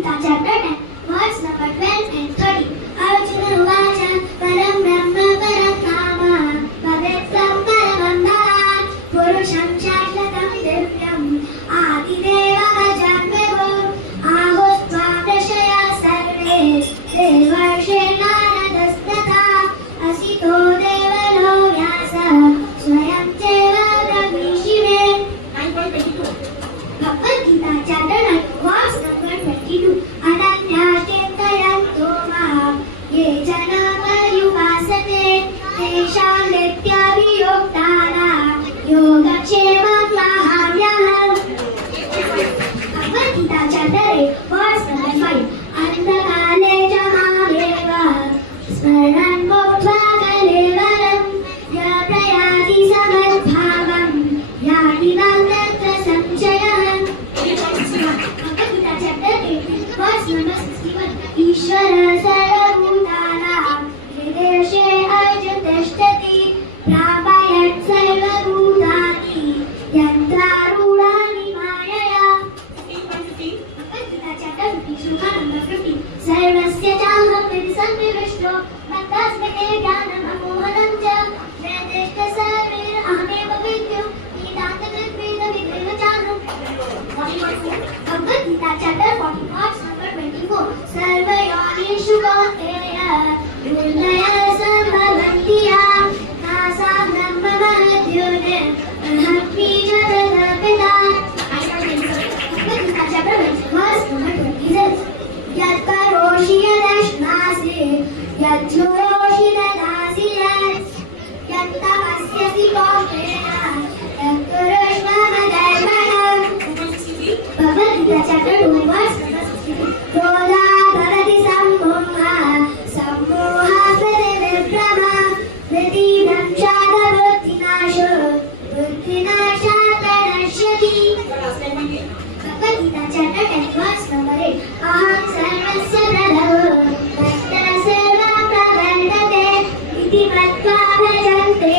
Gita chapter 10, verse number 12 and 13. Arjuna Uvacha Param Brahma Param Nama Pavitram Paramam Dharat Purusham Shaklatam Divyam Adideva Janmevo Ahustva Prashaya Sarve Devarshe Naradastata Asito Devalo Vyasa Swayam Cheva Brahmishive. Bhagavad Gita chapter 9, verse number 22. Ananya Chintayanto Maham Ye Jana Pariyupasate Tesham Nityabhiyuktana Yogakshemam Mahamyaham. Bhagavad Gita chapter 8, verse number 5. Andakale Jamameva Smaran Bhutva Kalevaram Ya Prayati Samadbhavam Yati Nandatra Samchayam. Bhagavad Gita chapter 8, verse number 61. Ishvara Sarvabhutanam Hrideshe Arjuntashtati Prabhayat Sarvabhutani Yantrarudhani Mayaya. Bhagavad Gita chapter 50, Shloka number 50. Sarvasya chaham vidisannivishto Bhakkasme jnanam amohanam cha Vedeshta sarvir ahameva vidyu Nidantagrit veda vidreva chanam. Bhagavad Gita chapter 40, verse number 24. Sarvayonishu kauteya Ullaya sambhavantiya Nasam brahma mahadyune Ahapija pradapita. Bhagavad Gita chapter 20, verse number 26. Yat karoshi yadashnasi Yat juroshi dadasi yat Yat tamasyasi kauteya Yat kurushma madharmanam. Bhagavad Gita chapter 2, verse number 63. Krodha bhavati sammoha Sammoha prativibrama Pratibram shada buddhinasho Buddhinasha pranashyati. Bhagavad Gita chapter 10, verse number 8. Aham sarvasya pradhav Bhatta sarva pravardate Iti matva bhajante